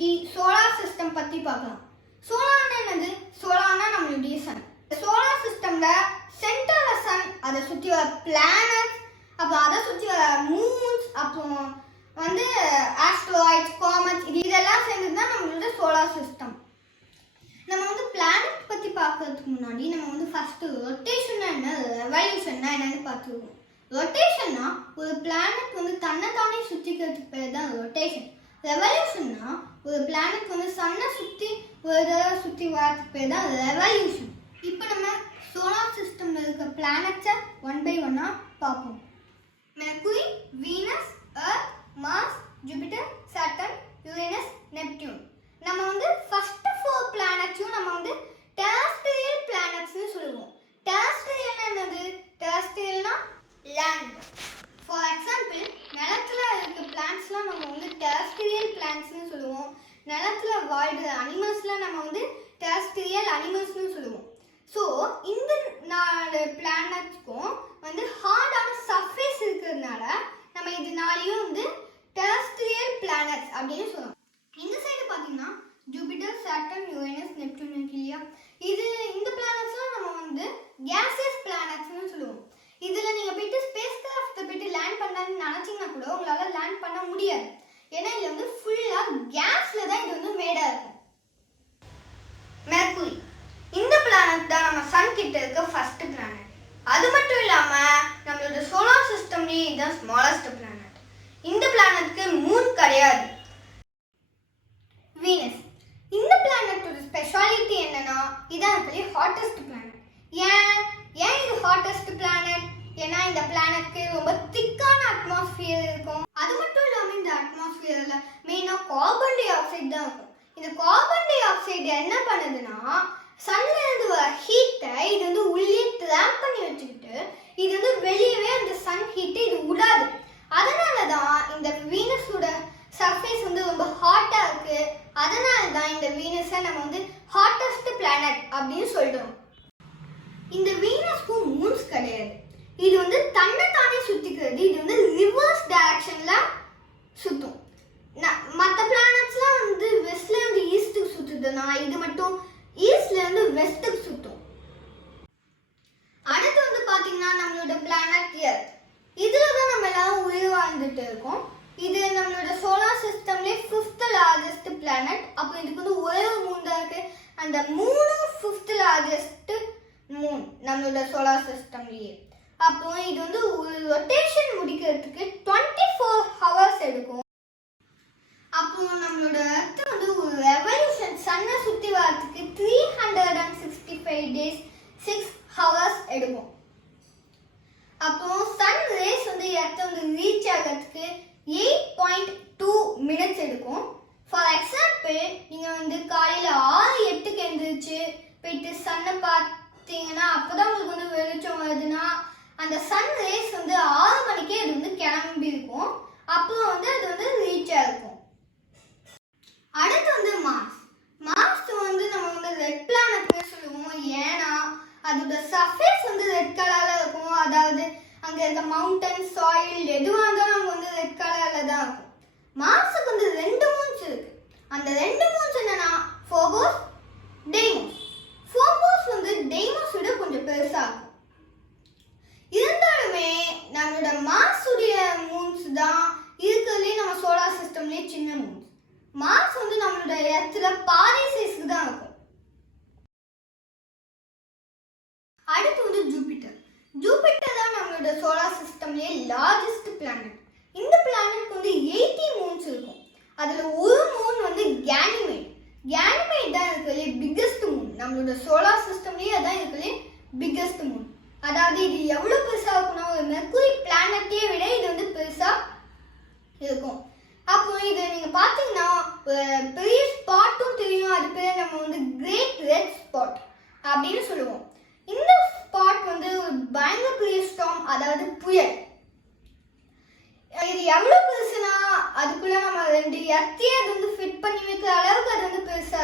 இன்னைக்கு solar system பத்தி பார்க்கலாம். சோலார்னா என்னது? சோலார்னா நம்மளுடைய சன் சோலார் சிஸ்டம்ல சென்டர்ல சன் அதை சுற்றி வர பிளானட் அப்புறம் அதை சுற்றி வர மூன்ஸ் அப்புறம் வந்து ஆஸ்ட்ராய்ட்ஸ் காமட்ஸ் இது இதெல்லாம் சேர்ந்தது தான் நம்மளோட சோலார் சிஸ்டம் நம்ம வந்து பிளானட் பத்தி பார்க்கறதுக்கு முன்னாடி நம்ம வந்து ஃபர்ஸ்ட் ரொட்டேஷன்னா என்ன? ரெவல்யூஷன்னா என்னன்னு பார்த்துருவோம். ரொட்டேஷன்னா ஒரு பிளானட் வந்து தன்னை தானே சுற்றிக்கிறதுக்கு பேர் தான் ரொட்டேஷன் ரெவல்யூஷன்னா ஒரு பிளானட் வந்து சன்னை சுற்றி ஒரு தடவை சுற்றி வரதுக்கு பேர் தான் ரெவல்யூஷன் இப்போ நம்ம சோலார் சிஸ்டமில் இருக்க பிளானட்ஸை ஒன் பை ஒன்னாக பார்ப்போம். Mercury Venus Earth Mars Jupiter Saturn Uranus Neptune நம்ம வந்து ஃபர்ஸ்ட் ஃபோர் பிளானட்ஸும் நம்ம வந்து டெரஸ்ட்ரியல் பிளானட்ஸ்னு சொல்லுவோம். டெரஸ்ட்ரியல் என்னது? டெரஸ்ட்ரியல்னா லேண்ட் ஃபார் எக்ஸாம்பிள் டேஸ்டீரியல் பிளான்ட்ஸ்னு சொல்லுவோம். நிலத்துல வாழ்கிற அனிமல்ஸில் நம்ம வந்து டேஸ்டீரியல் அனிமல்ஸ்னு சொல்லுவோம் ஸோ இந்த நாலு பிளானட்ஸ்க்கும் வந்து ஹார்டான சர்ஃபேஸ் இருக்கிறதுனால நம்ம இது நாளையும் வந்து டெரஸ்ட்ரியல் பிளானட்ஸ் அப்படின்னு சொல்லுவோம் இந்த சைடு பார்த்தீங்கன்னா ஜூபிட்டர் சாட்டர்ன் யுரேனஸ் நெப்டியூன் இருக்கு இல்லையா இது இந்த பிளானட்ஸ்லாம் நம்ம வந்து கேசியஸ் பிளானட்ஸ்னு சொல்லுவோம் இதில் நீங்கள் போயிட்டு ஸ்பேஸ் கிராஃப்ட்டை போயிட்டு லேண்ட் பண்ணலான்னு நினச்சிங்கன்னா கூட உங்களால் லேண்ட் பண்ண முடியாது ஏன்னா இதில் வந்து ஃபுல்லாக கேஸில் தான் இது வந்து மேடாக இருக்கும் மெர்குரி இந்த பிளானட் தான் நம்ம சன் கிட்ட இருக்க ஃபர்ஸ்ட் பிளானட் அது மட்டும் இல்லாமல் நம்மளோட சோலார் சிஸ்டம்லேயே இதுதான் ஸ்மாலஸ்ட் பிளானட் இந்த பிளானட்க்கு மூன் கிடையாது. வீனஸ் இந்த பிளானட்டோட ஸ்பெஷாலிட்டி என்னன்னா இதான் இருக்கிற ஹாட்டஸ்ட் பிளானட் ஏன்? ஏன் இது ஹாட்டஸ்ட் பிளானட் ஏன்னா இந்த பிளானட்க்கு ரொம்ப திக்கான அட்மாஸ்பியர் இருக்கும். அது மட்டும் இல்லாமல் இந்த அட்மாஸ்பியர்ல மெயினாக கார்பன் டை ஆக்சைடு தான் இருக்கும். இந்த கார்பன் டை ஆக்சைடு என்ன பண்ணுதுன்னா சன்ல இருந்து வர ஹீட்டை இது வந்து உள்ளே ட்ராப் பண்ணி வச்சுக்கிட்டு இது வந்து வெளியவே அந்த சன் ஹீட்டை இது விடாது அதனால தான் இந்த வீனஸோட சர்ஃபேஸ் வந்து ரொம்ப ஹாட்டாக இருக்கு. அதனால தான் இந்த வீனஸை நம்ம வந்து ஹாட்டஸ்ட் பிளானட் அப்படின்னு சொல்கிறோம் இந்த வீனஸ்க்கும் மூன்ஸ் கிடையாது. இது வந்து தன்னைத்தானே சுற்றிக்கிறது இது வந்து ரிவர்ஸ் டைரக்ஷனில் சுற்றும் மற்ற பிளானட்ஸ்லாம் வந்து வெஸ்ட்லேருந்து ஈஸ்ட்டுக்கு சுற்றுதுன்னா இது மட்டும் ஈஸ்ட்லேருந்து வெஸ்ட்டுக்கு சுற்றும் அடுத்து வந்து பார்த்தீங்கன்னா நம்மளோட பிளானட் இயர் இதில் தான் நம்ம எல்லாரும் உயிர் வாழ்ந்துட்டு இருக்கோம். இது நம்மளோட சோலார் சிஸ்டம்லேயே ஃபிஃப்த் லார்ஜஸ்ட் பிளானட் அப்போ இதுக்கு வந்து ஒரே ஒரு மூன் தான் இருக்குது அந்த மூணு ஃபிஃப்த் லார்ஜஸ்ட் மூன் நம்மளோட சோலார் சிஸ்டம்லேயே அப்போ இது வந்து ஒரு ரொட்டேஷன் முடிக்கிறதுக்கு டுவெண்ட்டி ஃபோர் ஹவர்ஸ் எடுக்கும் அப்போ நம்மளோட எர்த் வந்து ஒரு ரெவல்யூஷன் சன்னை சுற்றி வரதுக்கு three hundred and sixty five days six hours எடுக்கும் அப்போ சன் ரேஸ் வந்து எர்த் வந்து பண்ணுறதுக்கு எயிட் பாயிண்ட் டூ மினிட்ஸ் எடுக்கும். ஃபார் எக்ஸாம்பிள் நீங்கள் வந்து காலையில் ஆறு எட்டுக்கு எழுந்திரிச்சு போயிட்டு சன்னை பார்த்தீங்கன்னா அப்போ தான் உங்களுக்கு வந்து வெளிச்சம் வருதுன்னா அந்த சன் ரேஸ் வந்து ஆறு மணிக்கே அது வந்து கிளம்பி இருக்கும். அப்போ வந்து அது வந்து ரீச் ஆகிருக்கும் அடுத்து வந்து மார்ஸ் மார்ஸ் வந்து நம்ம வந்து ரெட் பிளானட்னு சொல்லுவோம். ஏன்னா அதோட சர்ஃபேஸ் வந்து ரெட் கலரில் இருக்கும். அதாவது அங்க இருக்க மவுண்டன் சாயில் எதுவாக இருந்தாலும் அங்கே வந்து ரெட் கலர்ல தான் இருக்கும். மார்ஸுக்கு வந்து ரெண்டு மூன்ஸ் இருக்கு. அந்த ரெண்டு மூன்ஸ் என்னன்னா ஃபோபோஸ் டெய்மோஸ் ஃபோபோஸ் வந்து டெய்மோஸ் விட கொஞ்சம் பெருசா இருக்கும் இருந்தாலுமே நம்மளோட மார்ஸுடைய மூன்ஸ் தான் இருக்கிறதுலே நம்ம சோலார் சிஸ்டம்லேயே சின்ன மூன்ஸ் மார்ஸ் வந்து நம்மளோட இடத்துல பாதி சைஸ்க்கு தான் இருக்கும் அடுத்து வந்து ஜூபிட்டர் ஜூபிட்டர் தான் நம்மளோட சோலார் சிஸ்டம்லேயே லார்ஜஸ்ட் பிளானட் இந்த பிளானட்க்கு வந்து எயிட்டி மூன்ஸ் இருக்கும். அதில் ஒரு மூன் வந்து கேனிமேட் கேனிமேட் தான் இருக்கிறதுலே பிக்கஸ்ட் மூன் நம்மளோட சோலார் சிஸ்டம்லேயே அதான் இருக்கிறதுலே பிக்கஸ்ட் மூன் அதாவது இது எவ்வளோ பெருசாக இருக்கும்னா ஒரு மெர்குரி பிளானட்டே விட இது வந்து பெருசாக இருக்கும். அப்போ இதை நீங்கள் பார்த்தீங்கன்னா பெரிய ஸ்பாட்டும் தெரியும் அது பேர் நம்ம வந்து கிரேட் ரெட் ஸ்பாட் அப்படின்னு சொல்லுவோம் இந்த ஸ்பாட் வந்து ஒரு பயங்கர பெரிய ஸ்டாம் அதாவது புயல் இது எவ்வளோ பெருசுனா அதுக்குள்ள நம்ம ரெண்டு அது வந்து ஃபிட் பண்ணி வைக்கிற அளவுக்கு அது வந்து பெருசா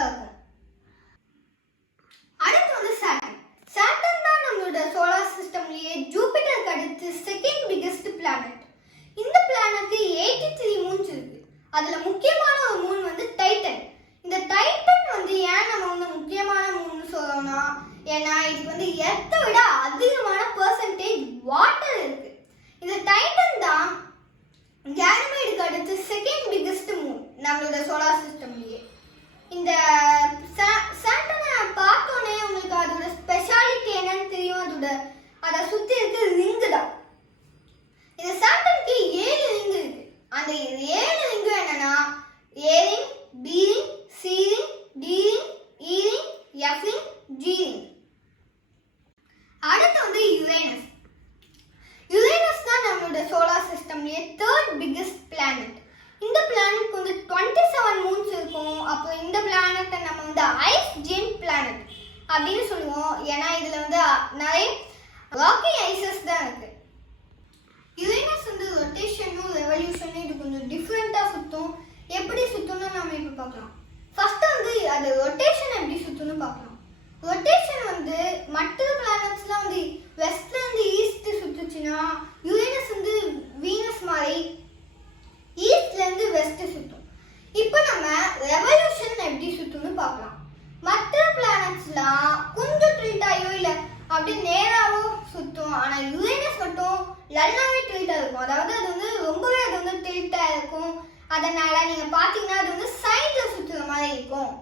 நல்லாவே டில்ட்டாக இருக்கும். அதாவது அது வந்து ரொம்பவே அது வந்து டில்ட்டாக இருக்கும். அதனால் நீங்கள் பார்த்தீங்கன்னா அது வந்து சைடில் சுற்றுற மாதிரி இருக்கும்.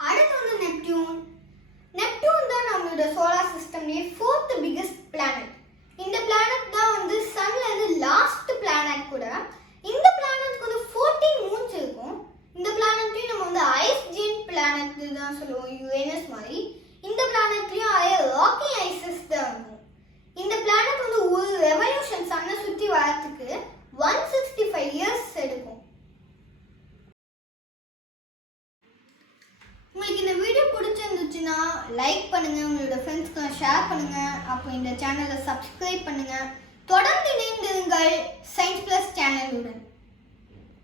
அடுத்து வந்து நெப்டியூன். நெப்டியூன் தான் நம்மளோட சோலார் சிஸ்டம்லேயே ஃபோர்த் பிக்கஸ்ட் பிளானட் உங்களுக்கு இந்த வீடியோ பிடிச்சிருந்துச்சுன்னா லைக் பண்ணுங்க உங்களோட ஃப்ரெண்ட்ஸ்க்கு ஷேர் பண்ணுங்க அப்போ இந்த சேனலை சப்ஸ்கிரைப் பண்ணுங்க. தொடர்ந்து இணைந்திருங்கள் சயின்ஸ் பிளஸ் சேனலுடன்